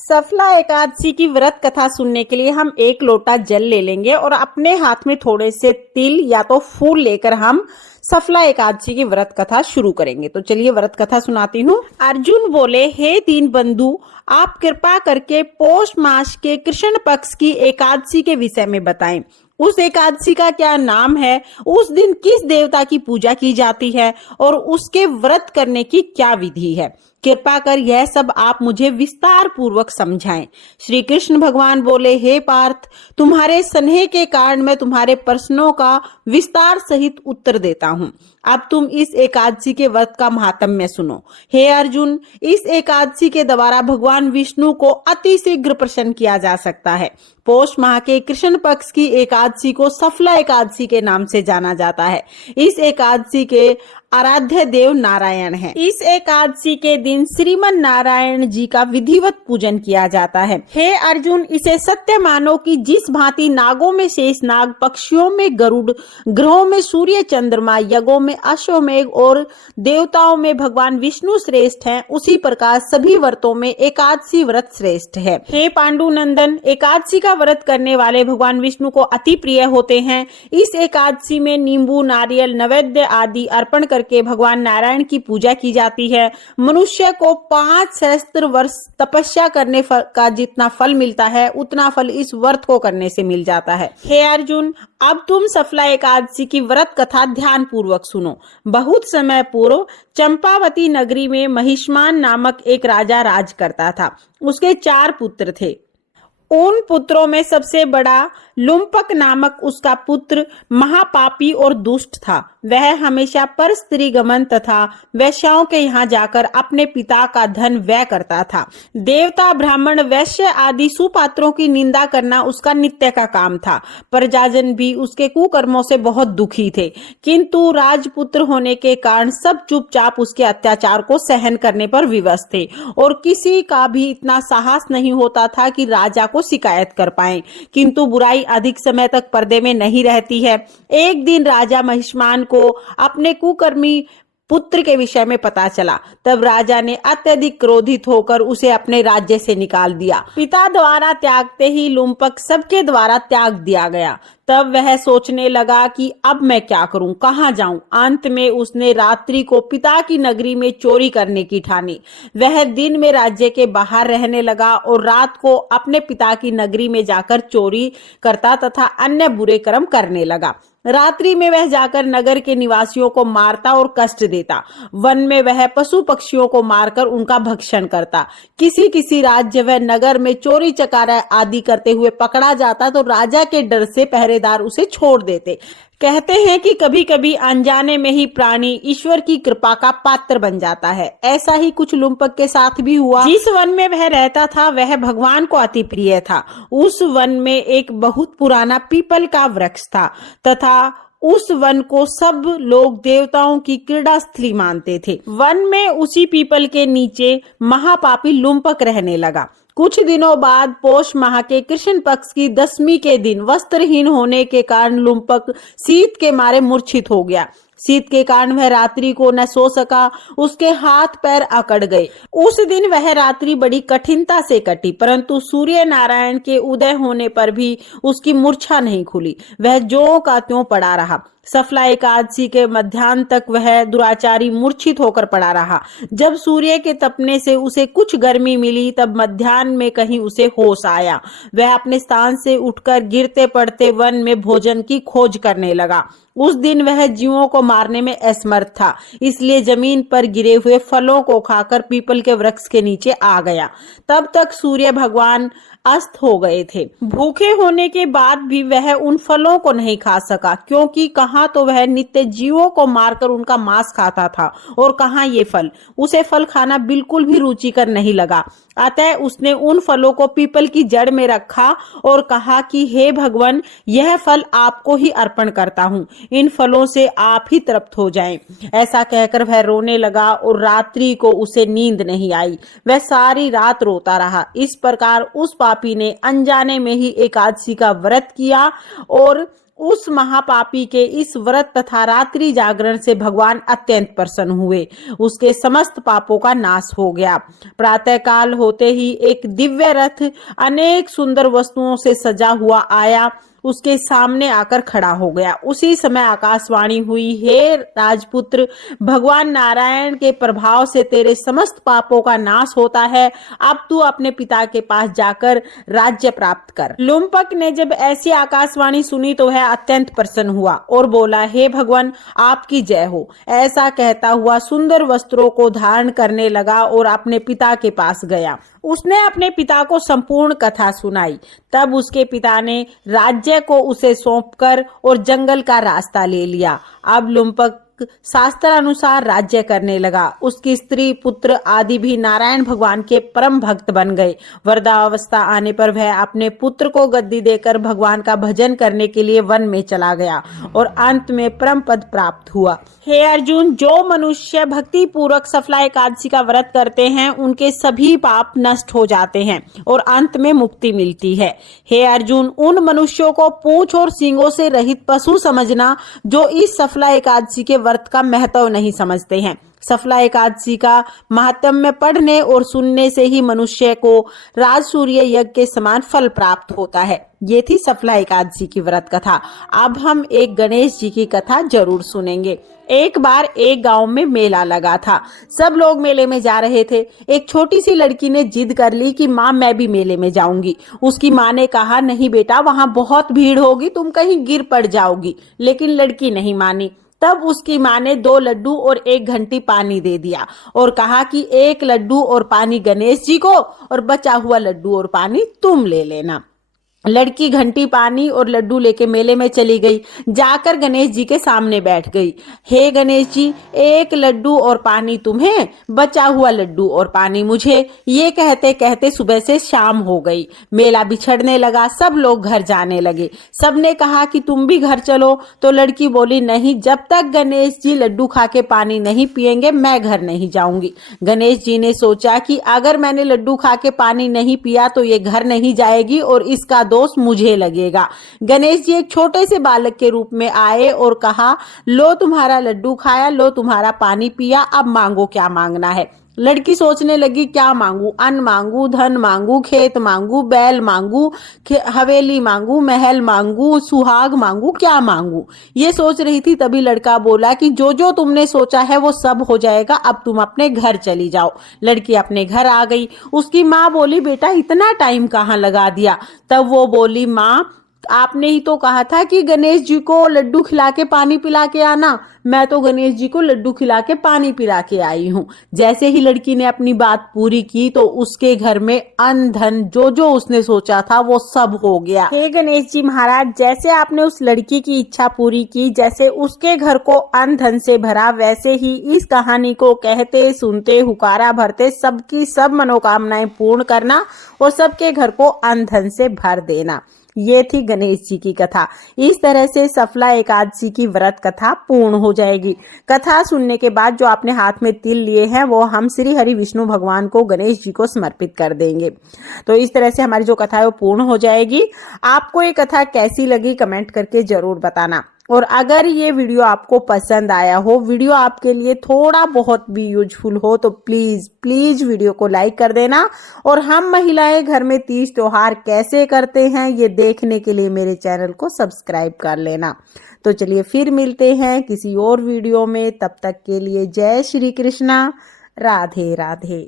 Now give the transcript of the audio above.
सफला एकादशी की व्रत कथा सुनने के लिए हम 1 लोटा जल ले लेंगे और अपने हाथ में थोड़े से तिल या तो फूल लेकर हम सफला एकादशी की व्रत कथा शुरू करेंगे। तो चलिए व्रत कथा सुनाती हूँ। अर्जुन बोले, हे दीन बंधु, आप कृपा करके पौष मास के कृष्ण पक्ष की एकादशी के विषय में बताएं। उस एकादशी का क्या नाम है, उस दिन किस देवता की पूजा की जाती है और उसके व्रत करने की क्या विधि है। कृपा कर यह सब आप मुझे विस्तार पूर्वक समझाएं। श्री कृष्ण भगवान बोले, हे पार्थ, तुम्हारे स्नेह के कारण मैं तुम्हारे प्रश्नों का विस्तार सहित उत्तर देता हूँ। अब तुम इस एकादशी के व्रत का महात्म्य सुनो। हे अर्जुन, इस एकादशी के द्वारा भगवान विष्णु को अति शीघ्र प्रसन्न किया जा सकता है। पौष माह के कृष्ण पक्ष की एकादशी को सफला एकादशी के नाम से जाना जाता है। इस एकादशी के आराध्य देव नारायण हैं। इस एकादशी के दिन श्रीमन नारायण जी का विधिवत पूजन किया जाता है। हे अर्जुन, इसे सत्य मानो कि जिस भांति नागों में शेष नाग, पक्षियों में गरुड़, ग्रहों में सूर्य चंद्रमा, यज्ञों में अश्वमेघ और देवताओं में भगवान विष्णु श्रेष्ठ हैं, उसी प्रकार सभी व्रतों में एकादशी व्रत श्रेष्ठ है। हे पांडु नंदन, एकादशी का व्रत करने वाले भगवान विष्णु को अति प्रिय होते हैं। इस एकादशी में नींबू, नारियल, नैवेद्य आदि अर्पण करके भगवान नारायण की पूजा की जाती है। मनुष्य को 5 सहस्त्र वर्ष तपस्या करने का जितना फल मिलता है, उतना फल इस व्रत को करने से मिल जाता है। हे अर्जुन, अब तुम सफला एकादशी की व्रत कथा ध्यान पूर्वक सुनो। बहुत समय पूर्व चंपावती नगरी में महिष्मान नामक एक राजा राज करता था। उसके 4 पुत्र थे। उन पुत्रों में सबसे बड़ा लुम्पक नामक उसका पुत्र महापापी और दुष्ट था। वह हमेशा पर स्त्री गमन तथा वैश्याओं के यहाँ जाकर अपने पिता का धन व्यय करता था। देवता, ब्राह्मण, वैश्य आदि सुपात्रों की निंदा करना उसका नित्य का काम था। प्रजाजन भी उसके कुकर्मों से बहुत दुखी थे, किंतु राजपुत्र होने के कारण सब चुपचाप उसके अत्याचार को सहन करने पर विवश थे और किसी का भी इतना साहस नहीं होता था कि राजा को शिकायत कर पाए। किंतु बुराई अधिक समय तक पर्दे में नहीं रहती है। एक दिन राजा महिष्मान को अपने कुकर्मी पुत्र के विषय में पता चला। तब राजा ने अत्यधिक क्रोधित होकर उसे अपने राज्य से निकाल दिया। पिता द्वारा त्यागते ही लुम्पक सबके द्वारा त्याग दिया गया। तब वह सोचने लगा कि अब मैं क्या करूं, कहां जाऊं। अंत में उसने रात्रि को पिता की नगरी में चोरी करने की ठानी। वह दिन में राज्य के बाहर रहने लगा और रात को अपने पिता की नगरी में जाकर चोरी करता तथा अन्य बुरे कर्म करने लगा। रात्रि में वह जाकर नगर के निवासियों को मारता और कष्ट देता। वन में वह पशु पक्षियों को मारकर उनका भक्षण करता। किसी किसी राज्य वह नगर में चोरी चकारा आदि करते हुए पकड़ा जाता तो राजा के डर से पहरेदार उसे छोड़ देते। कहते हैं कि कभी कभी अनजाने में ही प्राणी ईश्वर की कृपा का पात्र बन जाता है। ऐसा ही कुछ लुम्पक के साथ भी हुआ। जिस वन में वह रहता था वह भगवान को अति प्रिय था। उस वन में एक बहुत पुराना पीपल का वृक्ष था तथा उस वन को सब लोग देवताओं की क्रीड़ा स्थली मानते थे। वन में उसी पीपल के नीचे महापापी लुम्पक रहने लगा। कुछ दिनों बाद पौष माह के कृष्ण पक्ष की 10वीं के दिन वस्त्रहीन होने के कारण लुम्पक शीत के मारे मूर्छित हो गया। शीत के कारण वह रात्रि को न सो सका, उसके हाथ पैर अकड़ गए। उस दिन वह रात्रि बड़ी कठिनता से कटी, परंतु सूर्य नारायण के उदय होने पर भी उसकी मूर्छा नहीं खुली। वह ज्यों का त्यों पड़ा रहा। सफला एकादशी के मध्याह्न तक वह दुराचारी मूर्छित होकर पड़ा रहा। जब सूर्य के तपने से उसे कुछ गर्मी मिली तब मध्याह्न में कहीं उसे होश आया। वह अपने स्थान से उठकर गिरते पड़ते वन में भोजन की खोज करने लगा। उस दिन वह जीवों को मारने में असमर्थ था, इसलिए जमीन पर गिरे हुए फलों को खाकर पीपल के वृक्ष के नीचे आ गया। तब तक सूर्य भगवान अस्त हो गए थे। भूखे होने के बाद भी वह उन फलों को नहीं खा सका, क्योंकि कहाँ तो वह नित्य जीवों को मारकर उनका मांस खाता था और कहाँ ये फल। उसे फल खाना बिल्कुल भी रुचिकर नहीं लगा। अतः उसने उन फलों को पीपल की जड़ में रखा और कहा कि हे भगवान, यह फल आपको ही अर्पण करता हूँ, इन फलों से आप ही तृप्त हो जाएं। ऐसा कहकर वह रोने लगा और रात्रि को उसे नींद नहीं आई। वह सारी रात रोता रहा। इस प्रकार उस पापी ने अनजाने में ही एकादशी का व्रत किया और उस महापापी के इस व्रत तथा रात्रि जागरण से भगवान अत्यंत प्रसन्न हुए। उसके समस्त पापों का नाश हो गया। प्रातः काल होते ही एक दिव्य रथ अनेक सुंदर वस्तुओं से सजा हुआ आया, उसके सामने आकर खड़ा हो गया। उसी समय आकाशवाणी हुई, हे राजपुत्र, भगवान नारायण के प्रभाव से तेरे समस्त पापों का नाश होता है। अब तू अपने पिता के पास जाकर राज्य प्राप्त कर। लुम्पक ने जब ऐसी आकाशवाणी सुनी तो वह अत्यंत प्रसन्न हुआ और बोला, हे भगवान, आपकी जय हो। ऐसा कहता हुआ सुंदर वस्त्रों को धारण करने लगा और अपने पिता के पास गया। उसने अपने पिता को संपूर्ण कथा सुनाई। तब उसके पिता ने राज्य को उसे सौंपकर और जंगल का रास्ता ले लिया। अब लुम्पक शास्त्र अनुसार राज्य करने लगा। उसकी स्त्री, पुत्र आदि भी नारायण भगवान के परम भक्त बन गए। वृद्धावस्था आने पर वह अपने पुत्र को गद्दी देकर भगवान का भजन करने के लिए वन में चला गया और अंत में परम पद प्राप्त हुआ। हे अर्जुन, जो मनुष्य भक्ति पूर्वक सफला एकादशी का व्रत करते हैं, उनके सभी पाप नष्ट हो जाते हैं और अंत में मुक्ति मिलती है। हे अर्जुन, उन मनुष्यों को पूंछ और सींगों से रहित पशु समझना जो इस सफला एकादशी के व्रत का महत्व नहीं समझते हैं। सफला एकादशी का महात्म्य पढ़ने और सुनने से ही मनुष्य को राजसूर्य यज्ञ के समान फल प्राप्त होता है। ये थी सफला एकादशी की व्रत कथा। अब हम एक गणेश जी की कथा जरूर सुनेंगे। एक बार एक गांव में मेला लगा था। सब लोग मेले में जा रहे थे। एक छोटी सी लड़की ने जिद कर ली कि माँ, मैं भी मेले में जाऊंगी। उसकी माँ ने कहा, नहीं बेटा, वहां बहुत भीड़ होगी, तुम कहीं गिर पड़ जाओगी। लेकिन लड़की नहीं मानी। तब उसकी माँ ने 2 लड्डू और 1 घंटी पानी दे दिया और कहा कि 1 लड्डू और पानी गणेश जी को और बचा हुआ लड्डू और पानी तुम ले लेना। लड़की घंटी, पानी और लड्डू लेके मेले में चली गई। जाकर गणेश जी के सामने बैठ गई। हे गणेश जी, 1 लड्डू और पानी तुम्हें, बचा हुआ लड्डू और पानी मुझे। ये कहते कहते सुबह से शाम हो गई। मेला बिछड़ने लगा। सब लोग घर जाने लगे। सबने कहा कि तुम भी घर चलो। तो लड़की बोली, नहीं, जब तक गणेश जी लड्डू खा के पानी नहीं पिएंगे मैं घर नहीं जाऊंगी। गणेश जी ने सोचा कि अगर मैंने लड्डू खा के पानी नहीं पिया तो ये घर नहीं जाएगी और इसका दोष मुझे लगेगा। गणेश जी एक छोटे से बालक के रूप में आए और कहा, लो तुम्हारा लड्डू खाया, लो तुम्हारा पानी पिया, अब मांगो क्या मांगना है। लड़की सोचने लगी, क्या मांगू? अन्न मांगू, धन मांगू, खेत मांगू, बैल मांगू, हवेली मांगू, महल मांगू, सुहाग मांगू, क्या मांगू? ये सोच रही थी। तभी लड़का बोला कि जो जो तुमने सोचा है वो सब हो जाएगा, अब तुम अपने घर चली जाओ। लड़की अपने घर आ गई। उसकी माँ बोली, बेटा इतना टाइम कहाँ लगा दिया? तब वो बोली, माँ, आपने ही तो कहा था कि गणेश जी को लड्डू खिला के पानी पिला के आना। मैं तो गणेश जी को लड्डू खिला के पानी पिला के आई हूँ। जैसे ही लड़की ने अपनी बात पूरी की तो उसके घर में अन्न धन जो जो उसने सोचा था वो सब हो गया। हे गणेश जी महाराज, जैसे आपने उस लड़की की इच्छा पूरी की, जैसे उसके घर को अन्न धन से भरा, वैसे ही इस कहानी को कहते सुनते हुकारा भरते सबकी सब मनोकामनाएं पूर्ण करना और सबके घर को अन्न धन से भर देना। ये थी गणेश जी की कथा। इस तरह से सफला एकादशी की व्रत कथा पूर्ण हो जाएगी। कथा सुनने के बाद जो आपने हाथ में तिल लिए हैं वो हम श्री हरि विष्णु भगवान को, गणेश जी को समर्पित कर देंगे। तो इस तरह से हमारी जो कथा है वो पूर्ण हो जाएगी। आपको ये कथा कैसी लगी कमेंट करके जरूर बताना। और अगर ये वीडियो आपको पसंद आया हो, वीडियो आपके लिए थोड़ा बहुत भी यूजफुल हो, तो प्लीज प्लीज वीडियो को लाइक कर देना। और हम महिलाएं घर में तीज त्योहार कैसे करते हैं ये देखने के लिए मेरे चैनल को सब्सक्राइब कर लेना। तो चलिए फिर मिलते हैं किसी और वीडियो में। तब तक के लिए जय श्री कृष्णा, राधे राधे।